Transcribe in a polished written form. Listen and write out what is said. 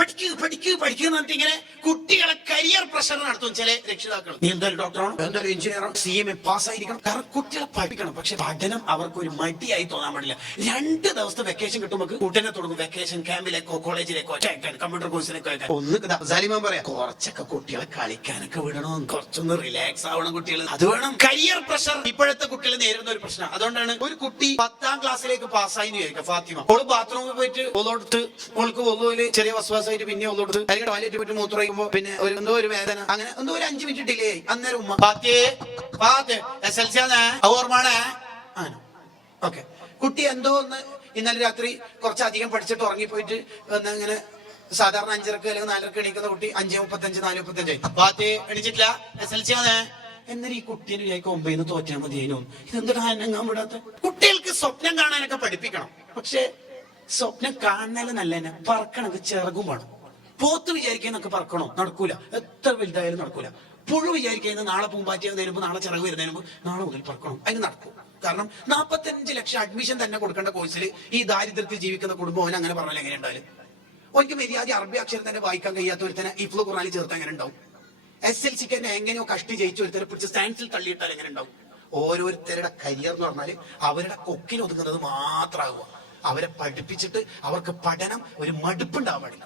പഠിക്കുന്ന പറഞ്ഞിട്ട് ഇങ്ങനെ കുട്ടികളെ കരിയർ പ്രഷർ നടത്തും ചില രക്ഷിതാക്കൾ. നീ എന്തായാലും ഡോക്ടറാണോ, എന്തായാലും എഞ്ചിനീയറോ, CMA പാസ്സായിരിക്കണം. കാരണം കുട്ടികളെ പഠിക്കണം. പക്ഷെ പഠനം അവർക്ക് ഒരു മടിയായി തോന്നാൻ പാടില്ല. 2 ദിവസത്തെ വെക്കേഷൻ കിട്ടുമ്പോൾ കൂട്ടനെ തുടങ്ങും. വെക്കേഷൻ ക്യാമ്പിലേക്കോ കോളേജിലേക്കോ കമ്പ്യൂട്ടർ കോഴ്സിലേക്കോ ഒന്ന് പറയാം, കുറച്ചൊക്കെ കുട്ടികളെ കളിക്കാനൊക്കെ വിടണം, കുറച്ചൊന്ന് റിലാക്സ് ആവണം കുട്ടികൾ. അത് വേണം. കരിയർ പ്രഷർ ഇപ്പോഴത്തെ കുട്ടികൾ നേരിടുന്ന ഒരു പ്രശ്നം. അതുകൊണ്ടാണ് ഒരു കുട്ടി 10ാം ക്ലാസ്സിലേക്ക് പാസ്സായി എന്ന് ചോദിക്കാം. ഫാത്തിമ ഓള് ബാത്റൂമിൽ പോയിട്ട് ഓളോടുത്ത് ഓൾക്ക് ഒന്നുമില്ല, ചെറിയ വസ്വാസമായിട്ട് പിന്നെ ഓളോടുത്ത് അല്ലെങ്കിൽ ടോയ്ലറ്റ് പോയിട്ട് മൂത്രയിക്കുമ്പോ പിന്നെ എന്തോ ഒരു വേദന, അങ്ങനെ എന്തോ ഒരു 5 മിനിറ്റ് ഡിലേ ആയി. അന്നേരം ഉമ്മ SLC ഓർമ്മയാണ്. ഓക്കെ, കുട്ടി എന്തോ ഒന്ന് ഇന്നലെ രാത്രി കുറച്ചധികം പഠിച്ചിട്ട് ഉറങ്ങിപ്പോയിട്ട് ഇങ്ങനെ സാധാരണ 5:30 അല്ലെങ്കിൽ 4:30 എണീക്കുന്ന കുട്ടി 5:35 4:35 ബാത്തി എണീച്ചിട്ടില്ല, SLC എന്നൊരു ഈ കുട്ടീനെ വിചാരിക്കും 9 തോറ്റാൽ മതിയേനും. ഇതെന്താ അനങ്ങാൻ വിടാത്ത? കുട്ടികൾക്ക് സ്വപ്നം കാണാനൊക്കെ പഠിപ്പിക്കണം. പക്ഷെ സ്വപ്നം കാണാനും നല്ല തന്നെ പറക്കണത് ചിറകും വേണം. പോത്ത് വിചാരിക്കുന്നൊക്കെ പറക്കണോ? നടക്കൂല. എത്ര വലുതായാലും നടക്കൂല. പുഴു വിചാരിക്കുന്നത് നാളെ പൂമ്പാറ്റ തരുമ്പോ നാളെ ചിറക് വരുന്നതിന് മുമ്പ് നാളെ മുതൽ പറക്കണം. അതിന് നടക്കും. കാരണം 45 ലക്ഷം അഡ്മിഷൻ തന്നെ കൊടുക്കേണ്ട കോഴ്സിൽ ഈ ദാരിദ്ര്യത്തിൽ ജീവിക്കുന്ന കുടുംബം അവൻ അങ്ങനെ പറഞ്ഞാൽ എങ്ങനെ ഉണ്ടായാലും ഒരിക്കൽ മര്യാദ അറബി അക്ഷരം തന്നെ വായിക്കാൻ കഴിയാത്ത ഒരുത്തനെ ഇഫ്ലു ഖുർആനിൽ ചേർത്ത് എങ്ങനെ ഉണ്ടാവും? SLCക്ക് തന്നെ എങ്ങനെയോ കഷ്ടി ജയിച്ച ഒരുത്തരെ പിടിച്ച് സയൻസിൽ തള്ളിയിട്ടാൽ എങ്ങനെ ഉണ്ടാവും? ഓരോരുത്തരുടെ കരിയർ എന്ന് പറഞ്ഞാൽ അവരുടെ കൊക്കിൽ ഒതുങ്ങുന്നത് മാത്രമാകുക. അവരെ പഠിപ്പിച്ചിട്ട് അവർക്ക് പഠനം ഒരു മടുപ്പുണ്ടാവാൻ പാടില്ല.